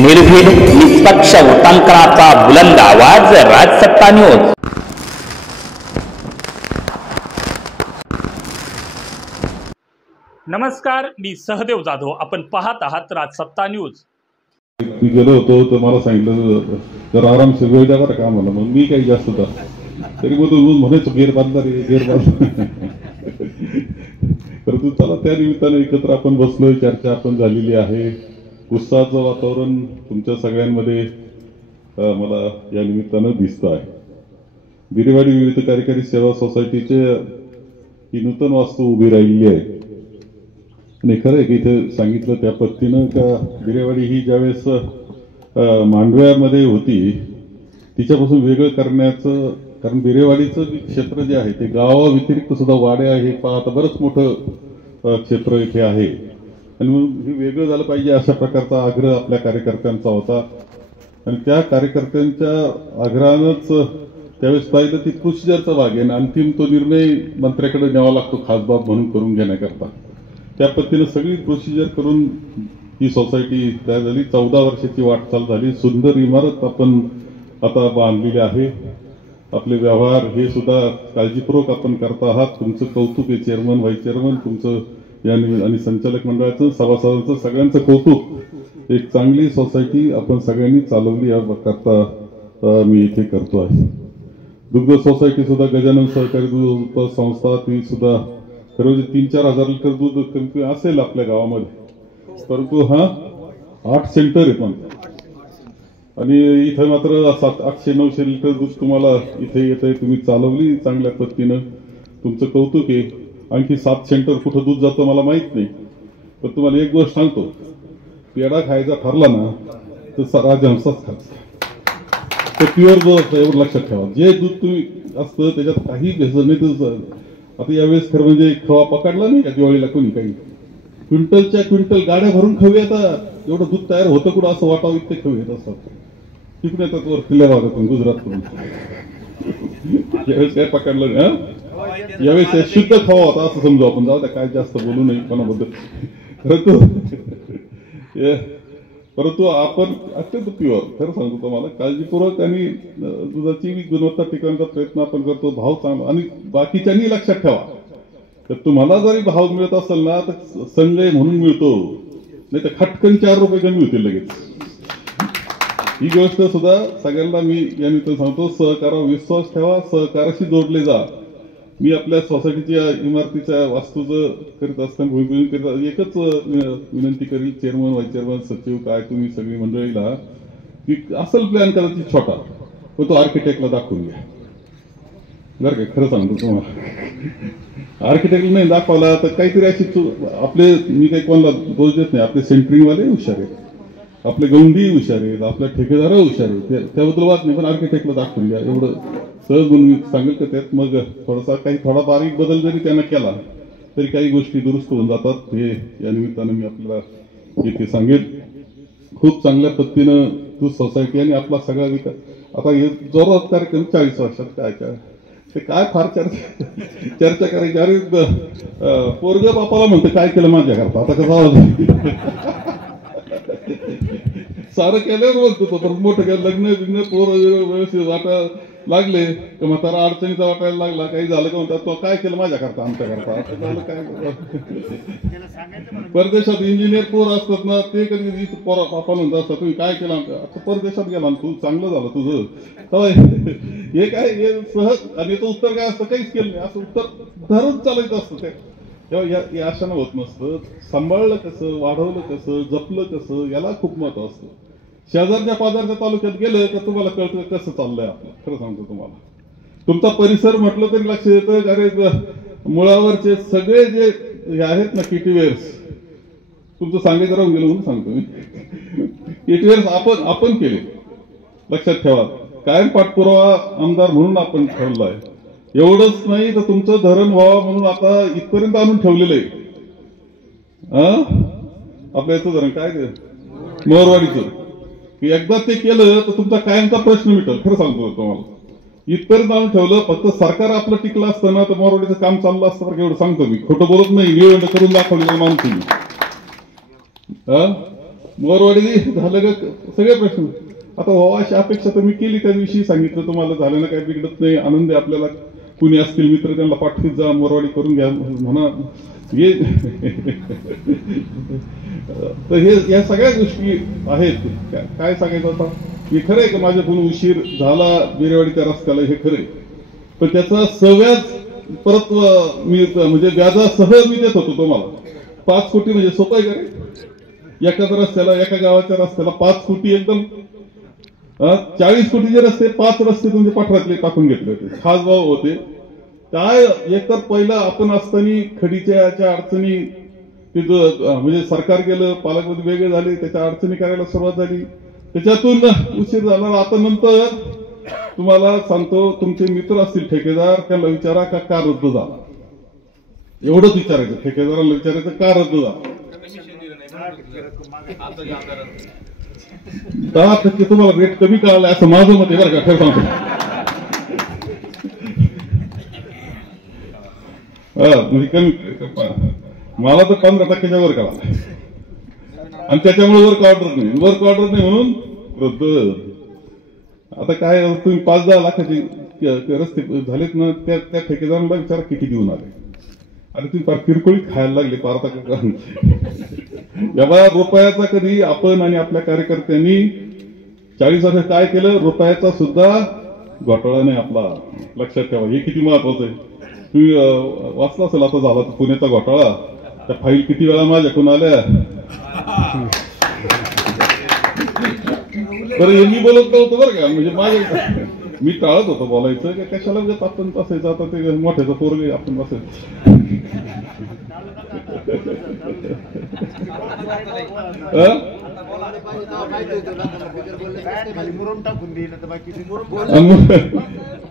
निर्भीड निष्पक्ष उटंकनाचा बुलंद आवाज राजसत्ता न्यूज। नमस्कार, मी सहदेव जाधव, आपण पाहत आहात राजसत्ता न्यूज। मी गेलो होतो तर मला सांगितलं तर आरामशीर वेळ द्या बरं का आम्हाला, मग मी काही जास्त होता तरी मग म्हणायचो गेर बांधला रे गेर बांधला तर तू चला त्या निमित्ताने एकत्र आपण बसलोय, चर्चा आपण झालेली आहे, उत्साहाचं वातावरण तुमच्या सगळ्यांमध्ये मला या निमित्तानं दिसतं आहे। बिरेवाडी विविध कार्यकारी सेवा सोसायटीचे ही नूतन वास्तू उभी राहिली आहे आणि खरं आहे की इथे सांगितलं त्या पद्धतीनं का बिरेवाडी ही ज्यावेळेस मांडव्यामध्ये होती तिच्यापासून वेगळं करण्याचं, कारण बिरेवाडीचं क्षेत्र जे आहे ते गावाव्यतिरिक्त सुद्धा वाड्या हे पाहता बरंच मोठं क्षेत्र इथे आहे आणि मग हे वेगळं झालं पाहिजे अशा प्रकारचा आग्रह आपल्या कार्यकर्त्यांचा होता आणि त्या कार्यकर्त्यांच्या आग्रहानंच त्यावेळेस पाहिलं ती प्रोसिजरचा भाग आहे आणि अंतिम तो निर्णय मंत्र्याकडे न्यावा लागतो खासबाब म्हणून करून घेण्याकरता। त्या पद्धतीनं सगळी प्रोसिजर करून ही सोसायटी तयार झाली। 14 वर्षाची वाटचाल झाली, सुंदर इमारत आपण आता बांधलेली आहे। आपले व्यवहार हे सुद्धा काळजीपूर्वक आपण करत आहात, तुमचं कौतुक आहे चेअरमन, व्हाईस चेअरमन तुमचं आणि संचालक मंडळाचं, सभासदांचं सगळ्यांचं कौतुक। एक चांगली सोसायटी आपण सगळ्यांनी चालवली याकरता मी इथे करतो आहे। दुग्ध सोसायटी सुद्धा गजानन सहकारी दूध संस्था ती सुद्धा रोज 3-4 हजार लिटर दूध कमी असेल आपल्या गावामध्ये, परंतु हा 8 सेंटर आहे पण आणि इथे मात्र 800-900 लिटर दूध तुम्हाला इथे येत आहे, तुम्ही चालवली चांगल्या पद्धतीनं, तुमचं कौतुक आहे। आणखी 7 सेंटर कुठं दूध जातं मला माहित नाही, पण तुम्हाला एक गोष्ट सांगतो, पेढा खायचा ठरला ना तर राजहंसच खायचा, तो प्युअर जो असतो एवढं लक्षात ठेवा। जे दूध तुम्ही असतं त्याच्यात काही भेसळ नाही। आता यावेळेस खरं म्हणजे खवा पकडला नाही का दिवाळीला कोणी, काही क्विंटलच्या क्विंटल गाड्या भरून खवे येतात, एवढं दूध तयार होतं कुठं असं वाटावं इतके खवे येत असतात, तिकडे येतात वर किल्ल्या भागातून गुजरातकडून। यावेळेस काय पकडलं नाही, यावेळेस शुद्ध खवा होता असं समजू आपण, जाऊ द्या काय जास्त बोलू नये कोणाबद्दल, परंतु आपण अत्यंत प्युअर खरं सांगतो तुम्हाला, काळजीपूर्वक आणि दुधाची गुणवत्ता टिकवण्याचा प्रयत्न आपण करतो, भाव चांगला। आणि बाकीच्यांनी लक्षात ठेवा तर तुम्हाला जरी भाव मिळत असेल ना तर संजय म्हणून मिळतो, नाही तर खटकन 4 रुपये कमी होतील लगेच। ही गोष्ट सुद्धा सगळ्यांना मी या निमित्तानं सांगतो, सहकारावर विश्वास ठेवा, सहकाराशी जोडले जा। मी आपल्या सोसायटीच्या इमारतीच्या वास्तूचं करीत असताना भूमिपूजन करीत एकच विनंती करील, चेअरमन, व्हाईस चेअरमन, सचिव काय तुम्ही सगळी मंडळीला की असेल प्लॅन कदाचित छोटा पण तो आर्किटेक्टला दाखवून घ्या बरं का, खरं सांगतो तुम्हाला। आर्किटेक्टला नाही दाखवला तर काहीतरी अशी आपले, मी काही कोणाला दोष देत नाही, आपले सेंटरिंगवाले हुशार आहेत, आपले गौंडी हुशार आहेत, आपल्या ठेकेदार हुशार आहेत, त्याबद्दल वाद नाही, पण आर्किटेक्टला दाखवून घ्या एवढं सहज म्हणून मी सांगेल का त्यात मग थोडा बारीक बदल जरी त्यानं केला तरी काही गोष्टी दुरुस्त होऊन जातात, हे या निमित्तानं मी आपल्याला इथे सांगेल। खूप चांगल्या पद्धतीनं तू सोसायटी आणि आपला सगळा विकास, आता हे जोरात कार्यक्रम 40 वर्षात काय काय ते काय फार चर्चा करायची, अरे पोरग बापाला म्हणतं काय केलं माझ्या करता, आता कसा सारं केल्यावर बोलतो तो, परत मोठं केलं लग्न बिग्न पोर व्यवस्थित वाटा लागले तर म्हातारा अडचणीचा वाटायला लागला, काही झालं का म्हणतात तो काय केलं माझ्या करता आमच्या करता, आता झालं काय। परदेशात इंजिनियर पोर असतात ना ते कधी पापा म्हणत असतात तुम्ही काय केलं आमच्या, आता परदेशात गेला तू चांगलं झालं तुझं, हे काय हे सहज, आणि याचं उत्तर काय असतं, काहीच केलं नाही असं उत्तर धरून चालायचं असतं ते, तेव्हा या अशानं होत नसतं। सांभाळलं कसं, वाढवलं कसं, जपलं कसं, याला खूप महत्व असतं। शेजारच्या पाजारच्या तालुक्यात गेलं तर तुम्हाला कळतं कसं चाललंय आपलं, खरं सांगतो तुम्हाला। तुमचा परिसर म्हटलं तरी लक्ष येतं, अरे मुळावरचे सगळे जे हे आहेत ना किटीवेअर्स, तुमचं सांगायचं राहून गेलं म्हणून सांगतो मी, किटीवेअर्स आपण केले, लक्षात ठेवा, कायम पाठपुरावा आमदार म्हणून आपण ठेवला आहे। एवढंच नाही तर तुमचं धरण व्हावं म्हणून आता इथपर्यंत आणून ठेवलेलं आहे। आपल्या याचं धरण काय ते मोरवाडीचं, की एकदा ते केलं तर तुमचा कायमचा प्रश्न मिटेल, खरं सांगतो तुम्हाला, इथपर्यंत आणून ठेवलं। फक्त सरकार आपलं टिकलं असतं ना तर मोरवाडीचं काम चाललं असतं बरं, एवढं सांगतो मी, खोटं बोलत नाही, निवडणूक करून दाखवलेलं मानतो मी। मोरवाडी झालं का सगळे प्रश्न आता व्हावा अशी अपेक्षा तर मी केली, त्या दिवशी सांगितलं तुम्हाला झालं ना काही बिघडत नाही, आनंद आहे आपल्याला, कुणी असतील मित्र त्यांना पाठवीत जा, मोरवाडी करून घ्या म्हणा हे तर हे या सगळ्या गोष्टी आहेत. काय सांगायचं आता, हे खरं आहे का माझ्याकडून उशीर झाला बिरेवाडीच्या रस्त्याला, हे खरंय, पण त्याचा सव्याज परत मी म्हणजे व्याजासह मी देत होतो तुम्हाला. 5 कोटी म्हणजे सोपं आहे का रे? एकाच रस्त्याला, एका गावाच्या रस्त्याला 5 कोटी, एकदम 40 कोटीचे रस्ते 5 रस्ते तुमच्या पाठरातले टाकून घेतले होते, खास भाव होते. काय एकतर पहिलं आपण असताना खडीच्या याच्या अडचणी तिथं म्हणजे सरकार गेलं, पालकमंत्री वेगळे झाले, त्याच्या अडचणी करायला सुरुवात झाली, त्याच्यातून उशीर झाला. आता नंतर तुम्हाला सांगतो, तुमचे मित्र असतील ठेकेदार, त्यांना विचारा का रद्द झाला, एवढंच विचारायचं. ठेकेदाराला विचारायचं का रद्द झाला. 10% तुम्हाला रेट कमी कळाला असं माझं मत आहे बरं का, खरं सांगतो. म्हणजे कमी मला तर 15%च्या वर कळाला, आणि त्याच्यामुळे वर्क ऑर्डर नाही म्हणून रद्द. आता काय तुम्ही 5-10 लाखाचे रस्ते झालेत ना, त्या ठेकेदारांना विचारा किती देऊन आले, आणि तुम्ही फार किरकोळी खायला लागले पार. जेव्हा रुपयाचा कधी आपण आणि आपल्या कार्यकर्त्यांनी 40 वर्ष काय केलं, रुपयाचा सुद्धा घोटाळा नाही आपला, लक्षात ठेवा. हे किती महत्वाचं आहे. तुम्ही वाचला असेल आता झाला पुण्याचा घोटाळा, त्या फाईल किती वेळा माझ्याकडून आल्या. बरं हे मी बोलत नव्हतं बरं का, म्हणजे माझ्या मी टाळत होतो बोलायचं की कशाला उगाच आपण बसायचं, आता ते मोठ्याचं पोरग आपण बसायचं.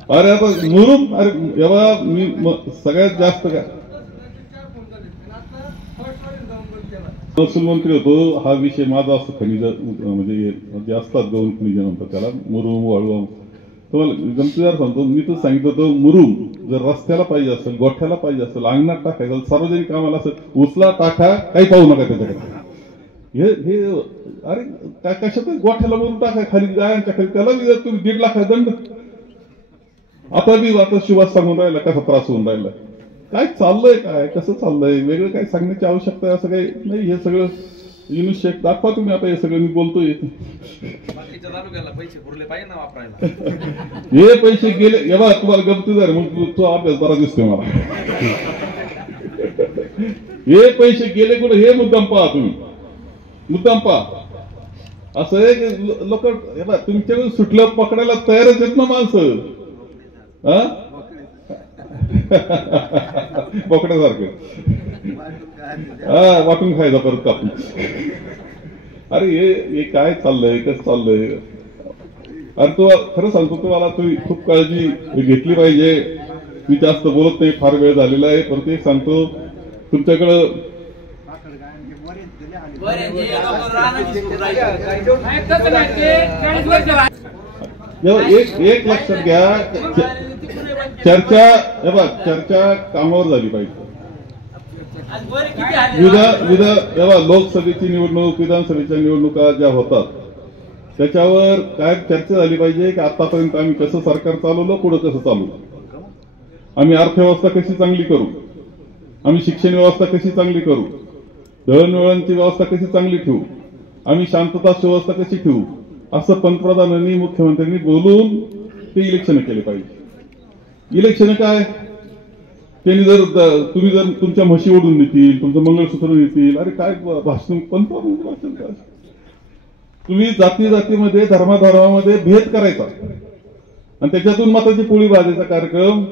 अरे आता मुरुम, अरे एवढा मी सगळ्यात जास्त काय महसूल मंत्री होतो, हा विषय माझा असतो. खनिज म्हणजे जे असतात गौण खनिज म्हणतात त्याला, मुरुम वाळू. तुम्हाला गमतीदार सांगतो, मी तर सांगितलं होतं, मुरुम जर रस्त्याला पाहिजे असेल, गोठ्याला पाहिजे असेल, अंगणात टाकायचं, सार्वजनिक कामाला असेल, उचला टाका, काही पाहू नका त्याच्याकडे. हे अरे काय कशात गोठ्याला म्हणून टाका, खाली गायांच्या खाली, त्याला तुम्ही 1.5 लाख दंड. आता शिवास सांगून राहिला, कसा त्रास होऊन राहिला, काय चाललंय, काय कसं चाललंय, वेगळं काय सांगण्याची आवश्यकता आहे असं काही नाही. हे सगळं युनुस शेख दाखवा तुम्ही, आता हे सगळं मी बोलतोय. हे पैसे गेले, एवढा तुम्हाला गमतीदार मग तो अभ्यास बरा दिसतोय मला. हे पैसे गेले कुठे, हे मुद्दाम पहा तुम्ही, मुद्दाम पहा. असं आहे की लोक तुमच्याकडून सुटलं पकडायला तयारच आहेत ना माणसं, बोकड्यासारखं वाटून खायचा परत कापून. अरे हे काय चाललंय, कसं चाललंय. अरे तो खरं सांगतो तुम्हाला, तुम्ही खूप काळजी घेतली पाहिजे. मी जास्त बोलत नाही, फार वेळ झालेला आहे, परंतु एक सांगतो तुमच्याकडं एक लक्षात घ्या, चर्चा कामावर झाली पाहिजे. लोकसभेची निवडणूक, विधानसभेच्या निवडणुका ज्या होतात त्याच्यावर काय चर्चा झाली पाहिजे की आतापर्यंत आम्ही कसं सरकार चालवलं, पुढे कसं चालवलं, आम्ही अर्थव्यवस्था कशी चांगली करू, आम्ही शिक्षण व्यवस्था कशी चांगली करू, दळणवळणची व्यवस्था कशी चांगली ठेवू, आम्ही शांतता सुव्यवस्था कशी ठेवू, असं पंतप्रधानांनी मुख्यमंत्र्यांनी बोलून ते इलेक्शन केले पाहिजे. इलेक्शन काय, त्यांनी तुम्ही जर तुमच्या म्हशी ओढून नेतील, तुमचं मंगळसूत्र नेतील, अरे काय भाषण, पंतप्रधान भाषण काय. तुम्ही जातीमध्ये धर्माधर्मामध्ये भेद करायचा आणि त्याच्यातून मताची पोळी भाजायचा कार्यक्रम.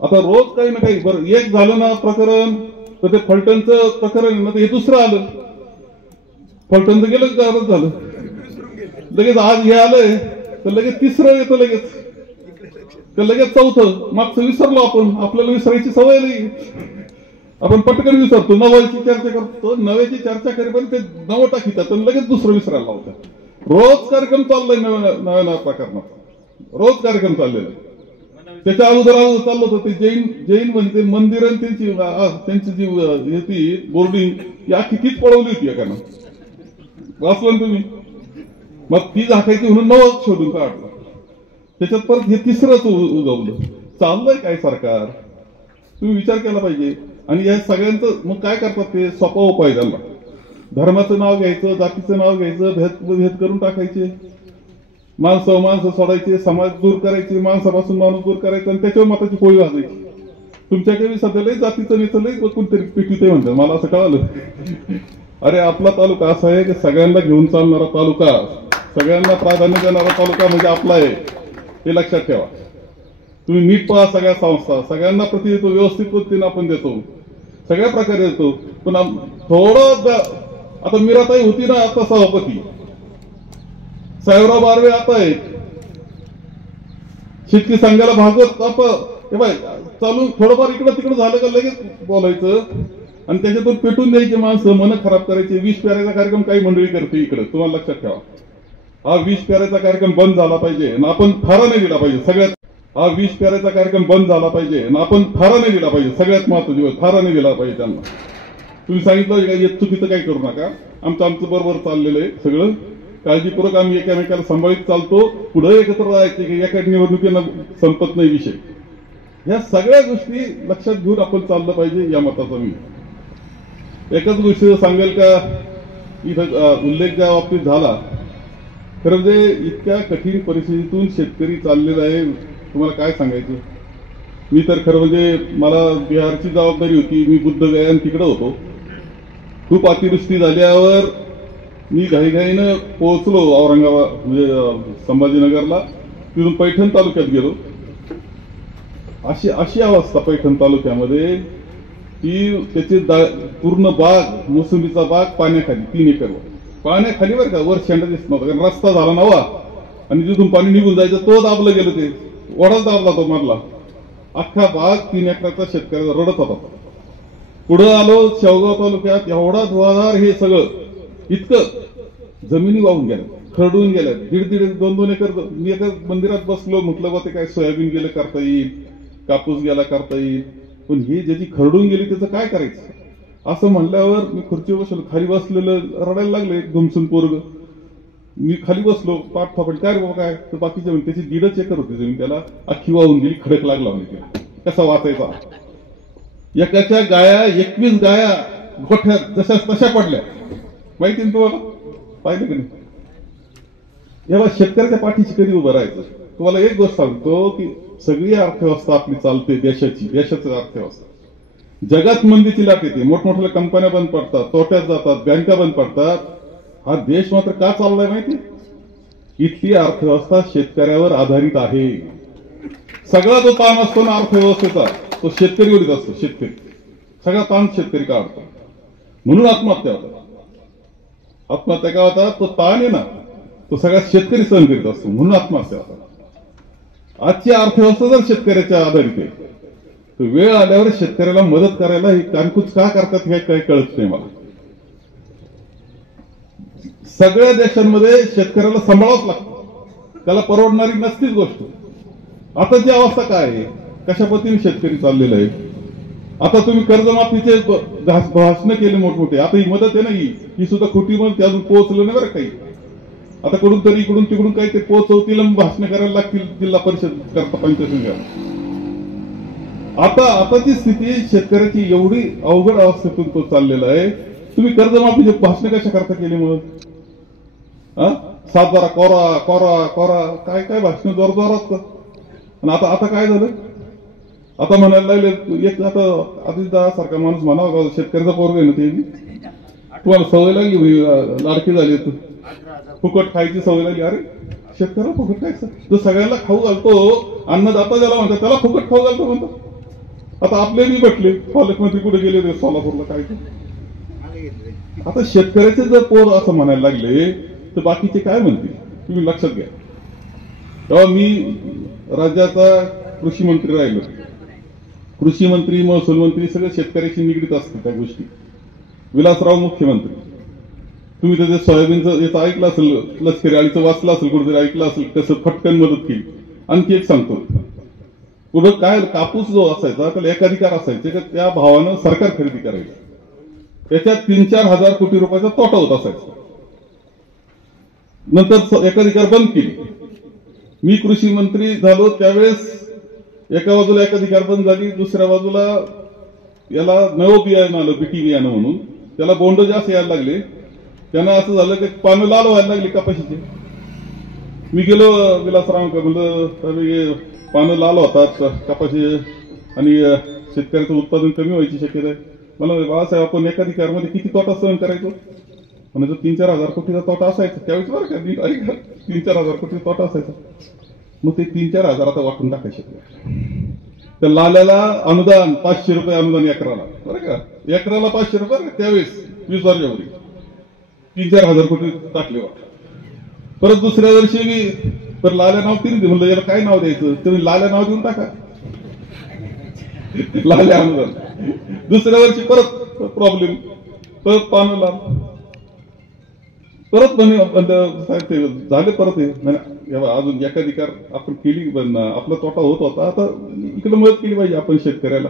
आता रोज काही ना काही, बरं एक झालं ना प्रकरण, तर ते फलटणचं प्रकरण हे दुसरं आलं, फलटणचं गेलं गरज झालं, लगेच आज हे आलंय तर लगेच तिसरं येतं, लगेच चौथं. मागचं विसरलो आपण, आपल्याला विसरायची सवय नाही, आपण पटकन विसरतो. नव्याची चर्चा करतो, नव्याची चर्चा करेपर्यंत ते नवं टाकीतात आणि लगेच दुसरं विसरायला लावतात. रोज कार्यक्रम चाललाय नव्या प्रकरणात, रोज कार्यक्रम चाललेला. त्याच्या अगोदर चाललं होतं ते जैन म्हणजे मंदिर आणि त्यांची जी होती बोर्डिंग, या कितीच पळवली होती एकानं. वाचलं ना तुम्ही? मग ती झाकायची म्हणून नवं शोधून काढलं. त्याच्यात परत हे तिसरंच उगवलं. चाललंय काय सरकार? तुम्ही विचार केला पाहिजे. आणि या सगळ्यांचं मग काय करतात ते? सोपा उपाय त्यांना. धर्माचं नाव घ्यायचं, जातीचं नाव घ्यायचं, भेद करून टाकायचे, माणसं सोडायचे, समाज दूर करायचे, माणसापासून माणूस दूर करायचा आणि त्याच्यावर मताची पोळी वाजायची. तुमच्याकडे सध्या लय जातीचं नेतं लय कोणतरी पिटू म्हणतात, मला असं कळालं. अरे आपला तालुका असा आहे की सगळ्यांना घेऊन चालणारा तालुका, सगळ्यांना प्राधान्य देणारा तालुका म्हणजे आपला आहे, हे लक्षात ठेवा. तुम्ही नीट पहा सगळ्या संस्था, सगळ्यांना प्रतिनिधित्व व्यवस्थित पद्धतीने आपण देतो, सगळ्या प्रकारे देतो. पण थोडं आता मीराताई होती ना आता सभापती, साहेबराव बारवे आता आहेत, शेतकरी संघाला भागवत हे बाय चालू थोडंफार इकडं तिकडं झालं का लगेच बोलायचं आणि त्याच्यातून पेटून द्यायचे माणसं, मन खराब करायचे. विष प्यारायचा कार्यक्रम काही मंडळी करते इकडे, तुम्हाला लक्षात ठेवा. हा विष प्यारायचा कार्यक्रम बंद झाला पाहिजे आणि आपण थारा नाही दिला पाहिजे. सगळ्यात हा विष प्यारायचा कार्यक्रम बंद झाला पाहिजे आणि आपण थारा नाही दिला पाहिजे. सगळ्यात महत्वाची थारा नाही दिला पाहिजे त्यांना. तुम्ही सांगितलं चुकीचं काही करू नका, आमचं बरोबर चाललेलं आहे सगळं, काळजीपूर्वक आम्ही एकामेकाला सांभाळीत चालतो, पुढे एकत्र राहायचे की एका निवडणुकीला संपत नाही विषय. ह्या सगळ्या गोष्टी लक्षात घेऊन आपण चाललं पाहिजे. या मताचा मी एकच गोष्टी सांगेल का, इथं उल्लेख ज्या बाबतीत झाला, खरं म्हणजे इतक्या कठीण परिस्थितीतून शेतकरी चाललेला आहे, तुम्हाला काय सांगायचं. मी तर खरं म्हणजे मला बिहारची जबाबदारी होती, मी बुद्धगया तिकडे होतो. खूप अतिवृष्टी झाल्यावर मी घाईघाईनं पोहोचलो औरंगाबाद म्हणजे संभाजीनगरला, तिथून पैठण तालुक्यात गेलो. अशी अवस्था पैठण तालुक्यामध्ये की त्याची पूर्ण बाग, मोसंबीचा बाग पाण्याखाली, 3 एकर पाण्याखाली बरं का, वर शेंडा दिसत नव्हता कारण रस्ता झाला नवा आणि जिथून पाणी निघून जायचं तो दाबलं गेलं, ते वडाच दाबला तो मधला. अख्खा बाग 3 एकराचा शेतकऱ्याचा रडत होता. पुढे आलो शेवगाव तालुक्यात, एवढा धुवाधार, हे सगळं इतकं जमिनी वाहून गेल्या, खरडून गेल्या, 1.5-2 एकर. मी एका मंदिरात बसलो, म्हटलं बा ते काय सोयाबीन गेलं करता येईल, कापूस गेला करता येईल, पण ही ज्याची खरडून गेली त्याचं काय करायचं असं म्हणल्यावर मी खुर्चीवर बसलो, खाली बसलेलं रडायला लागले धुमसून पोरग. मी खाली बसलो, पाठ थापड, काय रे बाबा काय, तर बाकीचे म्हणजे त्याची 1.5 एकर होती जमीन, त्याला अख्खी वाहून गेली, खडक लागला म्हणजे कसा वाचायचा. एकाच्या गाया 21 गाया गोठ्यात जशा तशा पडल्या, माहिती ना तुम्हाला, पाहिलं की नाही. याला शेतकऱ्याच्या पाठीशी कधी उभं राहायचं. तुम्हाला एक गोष्ट सांगतो की सगळी अर्थव्यवस्था आपली चालते, देशाची अर्थव्यवस्था. जगात मंदीची लाट येते, मोठमोठ्या कंपन्या बंद पडतात, तोट्यात जातात, बँका बंद पडतात. हा देश मात्र का चाललाय माहिती? इथली अर्थव्यवस्था शेतकऱ्यावर आधारित आहे. सगळा जो ताण असतो ना अर्थव्यवस्थेचा तो शेतकरीवरच असतो. शेतकरी सगळा ताण शेतकरी का होतो, म्हणून आत्महत्या होतात. आत्महत्या का होतात? तो ताण आहे ना तो सगळा शेतकरी सहन करीत असतो, म्हणून आत्महत्या होतात. आजची अर्थव्यवस्था जर शेतकऱ्याच्या आधारित आहे तर वेळ आल्यावर शेतकऱ्याला मदत करायला हे कानकूच का करतात हे काही कळत नाही मला. सगळ्या देशांमध्ये शेतकऱ्याला सांभाळावंच लागतं, त्याला परवडणारी नसतीच गोष्ट. आताची अवस्था काय आहे, कशा पद्धतीने शेतकरी चाललेला आहे. आता तुम्ही कर्जमाफीचे भाषण केले मोठमोठे, आता ही मदत आहे ना ही सुद्धा खोटी मदत, अजून पोहोचलं नाही बरं काही. आता कुठून तरी इकडून तिकडून काही ते पोहोचवतील आणि भाषण करायला लागतील जिल्हा परिषद करता पंचायत. आताची स्थिती शेतकऱ्याची एवढी अवघड अवस्थेतून तो चाललेला आहे. तुम्ही कर्जमाफीचे भाषण कशा करता केली मग? 7-12 कोरा कोरा कोरा काय काय भाषण जोरजोरात. आणि आता काय झालं? आता म्हणायला लागले एक आता सारखा माणूस म्हणावा शेतकऱ्याचा पोरग आहे ना ते, तुम्हाला सवय लागली लाडकी झाली, फुकट खायची सवय लागली. अरे शेतकऱ्याला फुकट खायचं, तो सगळ्यांना खाऊ घालतो, अन्नदाता ज्याला म्हणतात त्याला फुकट खाऊ घालतो म्हणतो. आता आपले मी म्हटले पालकमंत्री कुठे गेले होते सोलापूरला, काय आता शेतकऱ्याचे जर पोर असं म्हणायला लागले तर बाकीचे काय म्हणतील तुम्ही लक्षात घ्या. तेव्हा मी राज्याचा कृषी मंत्री राहिलो, कृषी मंत्री महसूल मंत्री सगळे शेतकऱ्याशी निगडीत असतात त्या गोष्टी. विलासराव मुख्यमंत्री, तुम्ही त्याचे सोयाबीनचं याचं ऐकलं असेल, लष्करी आळीचं वाचलं असेल, कुठेतरी ऐकलं असेल कसं फटकन मदत केली. आणखी एक सांगतो, पुढं काय कापूस जो असायचा त्याला एकाधिकार असायचे का त्या भावानं सरकार खरेदी करायचं, त्याच्यात 3-4 हजार कोटी रुपयाचा तोटा होत असायचा. नंतर एकाधिकार बंद केली. मी कृषी मंत्री झालो त्यावेळेस एका बाजूला एकाधिकार बंद झाली, दुसऱ्या बाजूला याला नवं बियाणं आलं, बीटी बियाणं म्हणून. त्याला बोंड जास्त यायला लागले. त्यांना असं झालं की पानं लाल व्हायला लागली कपाशीचे. मी गेलो विलासराव म्हणलं पानं लाल होतात कपाशी आणि शेतकऱ्याचं उत्पादन कमी व्हायची शक्यता आहे. मला बाळासाहेब आपण एकाधिकारमध्ये किती तोटा सहन करायचो? म्हणजे 3-4 हजार कोटीचा तोटा असायचा त्यावेळेस बरं का. 3-4 हजार कोटीचा तोटा असायचा. मग ते 3-4 हजार आता वाटून टाकायचे. त्या लाल्याला अनुदान 500 रुपये अनुदान एकराला, बरं का. एकराला 500 रुपये त्यावेळेस 20 वर्षापूर्वी 3-4 हजार कोटी टाकले वाटत. परत दुसऱ्या वर्षी मी तर लाल्या नाव तिने म्हणलं याला काय नाव द्यायचं, तुम्ही लाल्या नाव देऊन टाका, लाल्या अनुदान. दुसऱ्या वर्षी परत प्रॉब्लेम, परत पानं लाल, परत म्हणे झाले परत हे अजून एकाधिकार आपण केली. आपला तोटा होत होता, आता इकडे मदत केली पाहिजे आपण शेतकऱ्याला.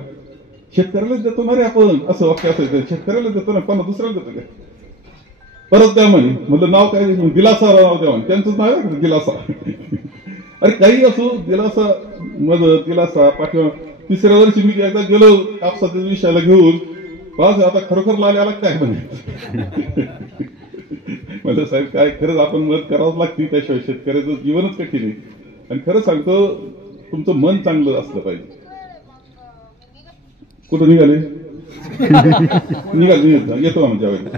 शेतकऱ्यालाच देतो ना रे आपण, असं वाक्य असायचं. शेतकऱ्याला देतो ना, पण दुसऱ्याला देतो काय? परत द्या म्हणे. म्हटलं नाव काय द्यायचं? दिलासा नाव द्या म्हणे. त्यांचं नाव आहे दिलासा. अरे काही असो, दिलासा मदत दिलासा पाठवा. तिसऱ्या वर्षी मी एकदा गेलो कापसाच्या विषयाला घेऊन, बस आता खरोखर लाल्याला काय म्हणे. म्हणजे साहेब काय खरंच आपण मदत करावंच लागते, त्याशिवाय शेतकऱ्याचं जीवनच कठीण आहे. आणि खरं सांगतो तुमचं मन चांगलं असलं पाहिजे. कुठं निघाले? निघाल येतो आमच्या वेळेला.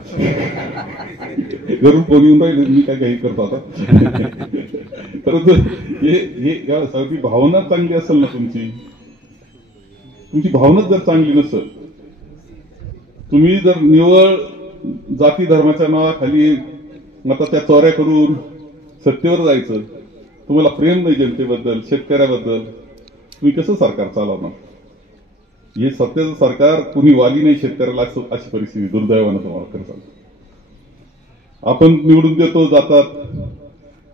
घरून फोन येऊन राहिले, मी काय काही करतो आता. परंतु हे भावना चांगली असेल ना तुमची भावनाच जर चांगली नसेल, तुम्ही जर निवळ जाती धर्माच्या नावाखाली आता त्या चोऱ्या करून सत्तेवर जायचं, तुम्हाला प्रेम नाही जनतेबद्दल शेतकऱ्याबद्दल, तुम्ही कसं सरकार चालवणार? हे सत्तेचं सरकार कुणी वाली नाही शेतकऱ्याला, अशी परिस्थिती दुर्दैवानं तुम्हाला खरं सांगतो. आपण निवडून देतो जातात,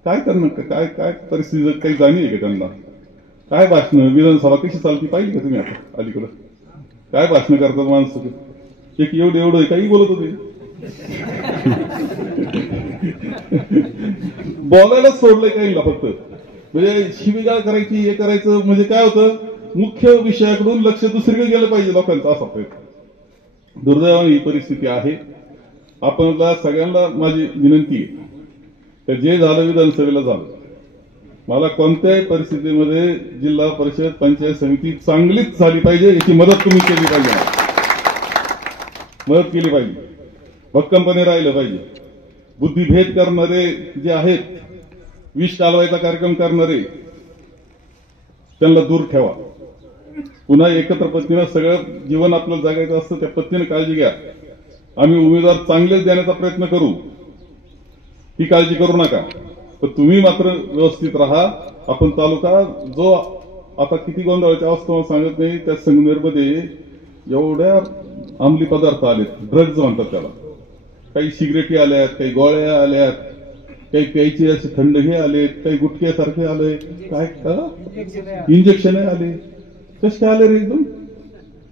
काय करणार? काय काय परिस्थिती काही जाणीव आहे का त्यांना? काय भाषण विधानसभा कशी चालती पाहिली का तुम्ही आता अलीकडं? काय भाषण करतात माणसं? एक एवढं काही बोलत होते. बोलायला सोडलंय काहीला फक्त, म्हणजे शिवीगाळ करायची, हे करायचं. म्हणजे काय होतं, मुख्य विषयाकडून लक्ष दुसरीकडे गेलं पाहिजे लोकांचं, असा प्रयत्न. दुर्दैवाने ही परिस्थिती आहे. आपल्याला सगळ्यांना माझी विनंती आहे, जे झालं विधानसभेला झालं. मला कोणत्याही परिस्थितीमध्ये जिल्हा परिषद पंचायत समिती चांगलीच झाली पाहिजे, याची मदत तुम्ही केली पाहिजे, मदत केली पाहिजे. भक्कमपणे राहिलं पाहिजे. बुद्धिभेद करणारे जे आहेत, विष कालवायचा कार्यक्रम करणारे, त्यांना दूर ठेवा. पुन्हा एकत्र पद्धतीनं सगळं जीवन आपलं जगायचं असतं, त्या पद्धतीने काळजी घ्या. आम्ही उमेदवार चांगलेच देण्याचा प्रयत्न करू, ही काळजी करू नका. पण तुम्ही मात्र व्यवस्थित राहा. आपण तालुका जो आता किती गोंधळाची अवस्था सांगत नाही, त्या संगमेरमध्ये एवढ्या अंमली पदार्थ आलेत, ड्रग्ज म्हणतात त्याला. काही सिगरेटी आल्यात, काही गोळ्या आल्यात, काही प्यायचे असे थंड हे आले, काही गुटख्यासारखे आले, काय इंजेक्शन आले. कसे आले रे? एकदम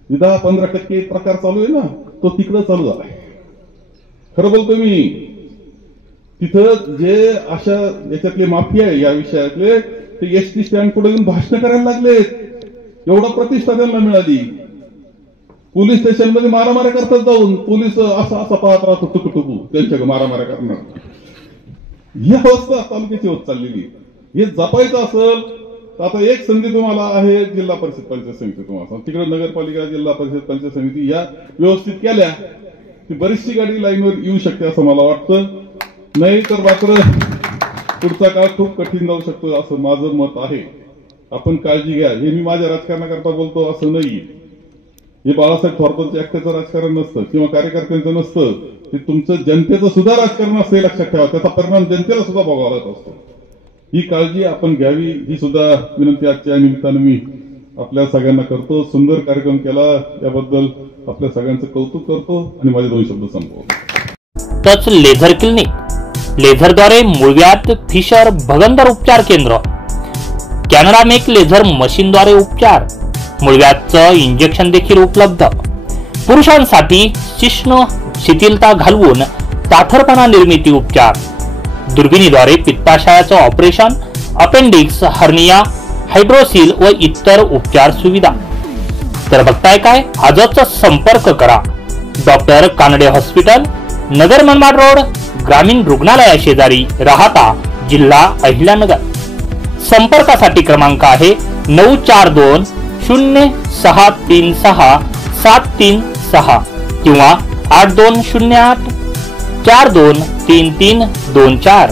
10-15% प्रकार चालू आहे ना, तो तिकडं चालू झालाय. खरं बोलतो मी. तिथं जे अशा याच्यातले माफिया आहे या विषयातले, ते एसटी स्टँड पुढे येऊन भाषण करायला लागलेत. एवढा प्रतिष्ठा त्यांना मिळाली. पोलीस स्टेशनमध्ये मारामाऱ्या करतात जाऊन, पोलीस असा पाहत राहतो टुकटुकू, त्यांच्या मारामाऱ्या करणार. ही अवस्था तालुक्याची होत चाललेली. हे जपायचं असेल तर आता एक संधी तुम्हाला आहे, जिल्हा परिषद पंचायत समिती. तुम्हाला तिकडे नगरपालिका, जिल्हा परिषद पंचायत समिती या व्यवस्थित केल्या, ती बरीचशी गाडी लाईनवर येऊ शकते असं मला वाटतं. नाही तर मात्र पुढचा काळ खूप कठीण जाऊ शकतो असं माझं मत आहे. आपण काळजी घ्या. हे मी माझ्या राजकारणाकरता बोलतो असं नाही. हे बाळासाहेब थोरातांच्या एकट्याचं राजकारण नसतं किंवा कार्यकर्त्यांचं नसतं, ते तुमचं जनतेचं सुद्धा राजकारण असतं, हे लक्षात ठेवा. त्याचा परिणाम जनतेला सुद्धा भोगावा लागत असतो. ही काळजी आपण घ्यावी, ही सुद्धा विनंती आजच्या निमित्तानं मी आपल्या सगळ्यांना करतो. सुंदर कार्यक्रम केला, याबद्दल आपल्या सगळ्यांचं कौतुक करतो आणि माझे 2 शब्द संपवतो. टच लेझर क्लिनिक, लेझरद्वारे मूळव्याध, फिशर, भगंदर उपचार केंद्र, कॅनडा मेक लेझर मशीनद्वारे उपचार, मूळव्याधचं इंजेक्शन देखील उपलब्ध. पुरुषांसाठी शिश्न शिथिलता घालवून ताठरपणा निर्मिती उपचार, दुर्बिणीद्वारे पित्ताशयाचं ऑपरेशन, अपेंडिक्स, हर्निया, हायड्रोसिल व इतर उपचार सुविधा। तर बघताय काय, आजच संपर्क करा doctor Kanade hospital, Nagar Manmad road, ग्रामीण रुग्णालया शेजारी, राहाता, जिल्हा अहिल्यानगर। संपर्कासाठी क्रमांक आहे 9420636736 किंवा 8208 423324।